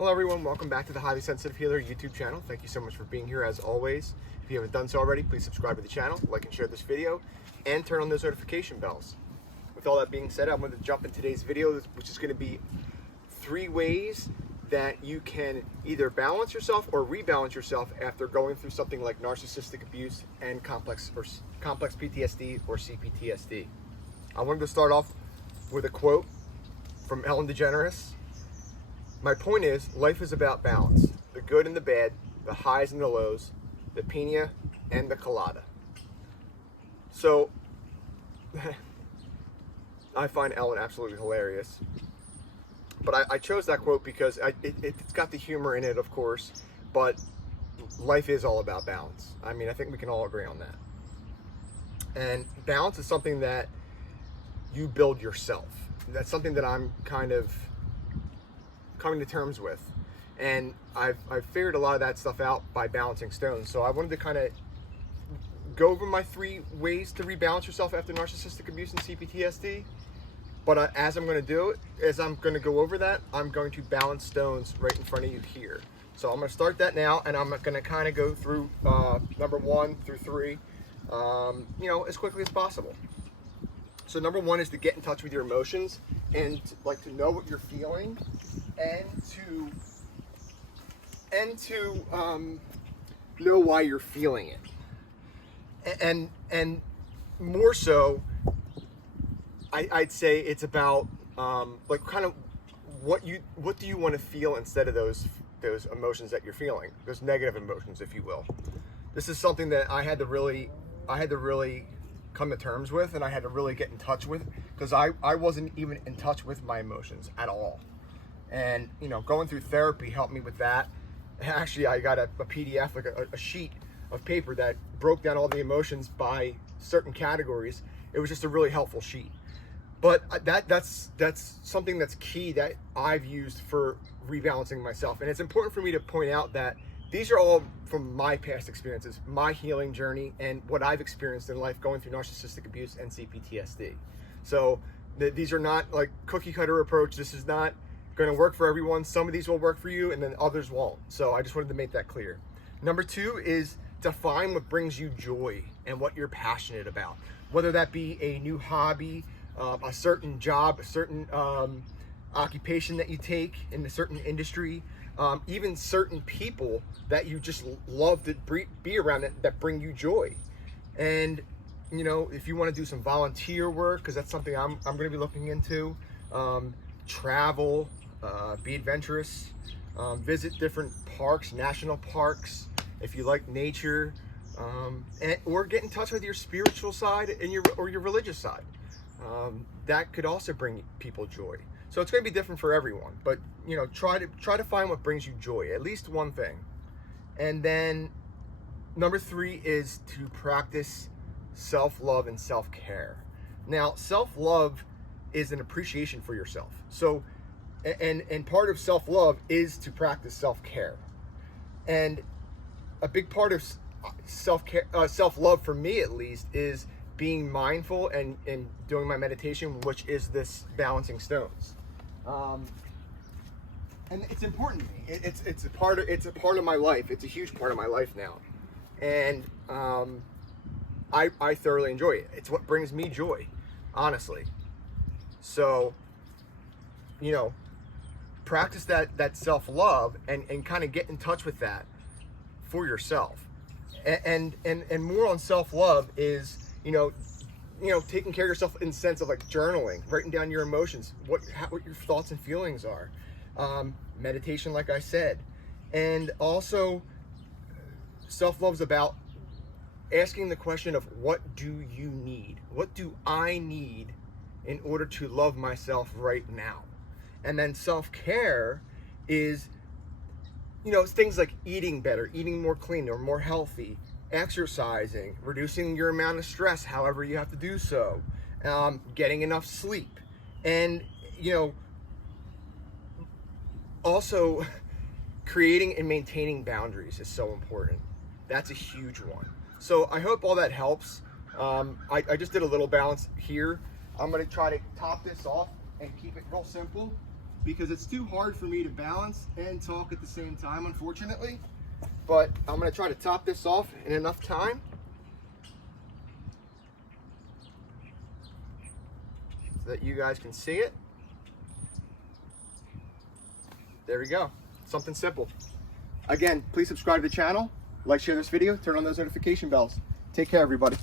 Hello everyone, welcome back to the Highly Sensitive Healer YouTube channel. Thank you so much for being here as always. If you haven't done so already, please subscribe to the channel, like and share this video, and turn on those notification bells. With all that being said, I'm going to jump in today's video, which is going to be 3 ways that you can either balance yourself or rebalance yourself after going through something like narcissistic abuse and complex PTSD or CPTSD. I wanted to start off with a quote from Ellen DeGeneres. My point is, life is about balance. The good and the bad, the highs and the lows, the pina and the colada. So, I find Ellen absolutely hilarious. But I chose that quote because it's got the humor in it, of course, but life is all about balance. I mean, I think we can all agree on that. And balance is something that you build yourself. That's something that I'm kind of coming to terms with, and I've figured a lot of that stuff out by balancing stones. So I wanted to kind of go over my 3 ways to rebalance yourself after narcissistic abuse and CPTSD. But as I'm going to do it, as I'm going to go over that, I'm going to balance stones right in front of you here. So I'm going to start that now, and I'm going to kind of go through number 1 through 3, as quickly as possible. So number 1 is to get in touch with your emotions and to know what you're feeling, and to know why you're feeling it. And more so, I'd say it's about kind of what do you want to feel instead of those emotions that you're feeling, those negative emotions, if you will. This is something that I had to really come to terms with, and I had to really get in touch with, because I wasn't even in touch with my emotions at all. And going through therapy helped me with that. Actually, I got a PDF, like a sheet of paper that broke down all the emotions by certain categories. It was just a really helpful sheet. But that's something that's key that I've used for rebalancing myself. And it's important for me to point out that these are all from my past experiences, my healing journey, and what I've experienced in life going through narcissistic abuse and CPTSD. So these are not like cookie cutter approach. This is not going to work for everyone. Some of these will work for you, and then others won't. So I just wanted to make that clear. Number 2 is define what brings you joy and what you're passionate about, whether that be a new hobby, a certain job, a certain occupation that you take in a certain industry, even certain people that you just love to be around that bring you joy. And if you want to do some volunteer work, because that's something I'm going to be looking into, travel, be adventurous, visit different parks, national parks, if you like nature, or get in touch with your spiritual side and your religious side. That could also bring people joy. So it's going to be different for everyone, but try to find what brings you joy, at least one thing. And then number 3 is to practice self-love and self-care. Now, self-love is an appreciation for yourself. So, and part of self-love is to practice self-care. And a big part of self-care, self-love for me at least, is being mindful and doing my meditation, which is this balancing stones. And it's important to me. It's a part of my life. It's a huge part of my life now, and I thoroughly enjoy it. It's what brings me joy, honestly. So, practice that self-love and kind of get in touch with that for yourself. And more on self-love is taking care of yourself in the sense of like journaling, writing down your emotions, what your thoughts and feelings are, meditation, like I said. And also, self-love is about asking the question of, what do you need? What do I need in order to love myself right now? And then self-care is, things like eating better, eating more clean or more healthy, exercising, reducing your amount of stress, however you have to do so, getting enough sleep, and also creating and maintaining boundaries is so important. That's a huge one. So I hope all that helps. I just did a little balance here. I'm going to try to top this off and keep it real simple. because it's too hard for me to balance and talk at the same time, unfortunately. But I'm going to try to top this off in enough time so that you guys can see it. There we go. Something simple. Again, please subscribe to the channel, like, share this video, turn on those notification bells. Take care, everybody.